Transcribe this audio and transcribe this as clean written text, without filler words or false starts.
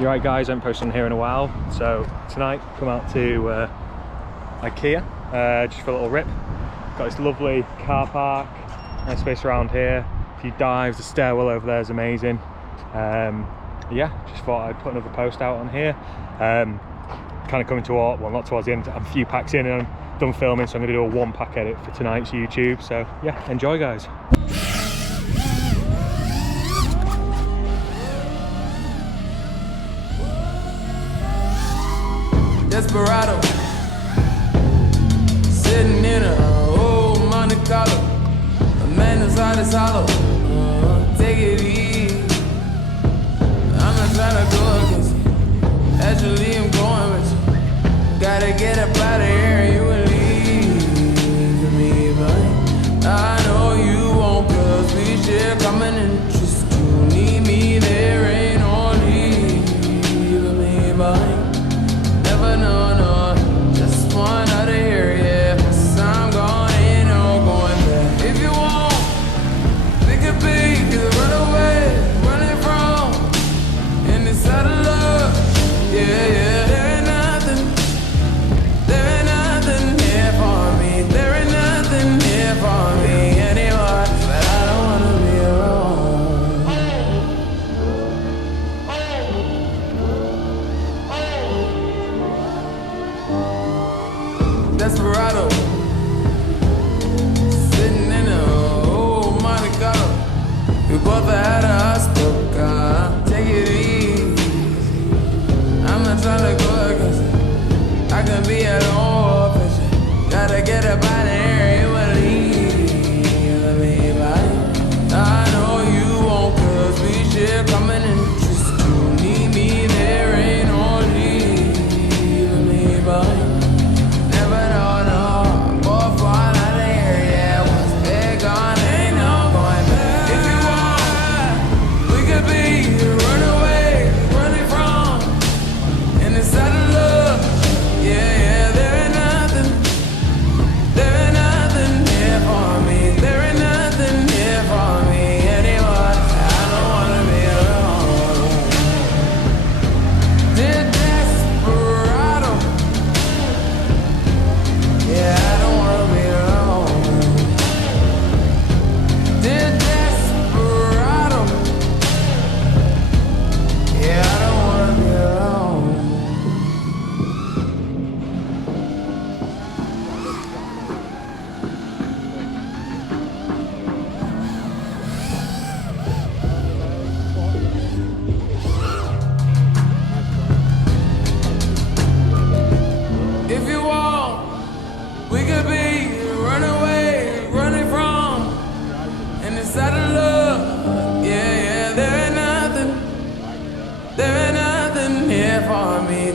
You right guys, I haven't posted on here in a while. So tonight, come out to IKEA, just for a little rip. Got this lovely car park, nice space around here. A few dives, the stairwell over there is amazing. Yeah, just thought I'd put another post out on here. Kind of coming to, well, not towards the end, I'm a few packs in and I'm done filming, so I'm gonna do a 1-pack edit for tonight's YouTube. So yeah, enjoy guys. Desperado, sitting in a old Monte Carlo. A man whose heart is hollow. Take it easy. I'm not trying to go against you. Actually, I'm going with you. Gotta get up out of here and you will leave me behind. I know you won't, cause we share common interest. You need me, there ain't no leaving me behind. No, just one out of here, yeah. 'Cause I'm gone, ain't no going back. If you want, we could be, could run away, running from, in this out of love, yeah, yeah. There ain't nothing here for me. There ain't nothing here for me anymore. But I don't wanna be alone. Desperado, sitting in a old Monte Carlo. We both had a hospital car. Take it easy. I'm not trying to go against it. I can be at all patient. Gotta get up out of here. You will leave me behind. I know you won't, cause we share common interest. You need me, there ain't no leaving me behind. There ain't nothing here for me.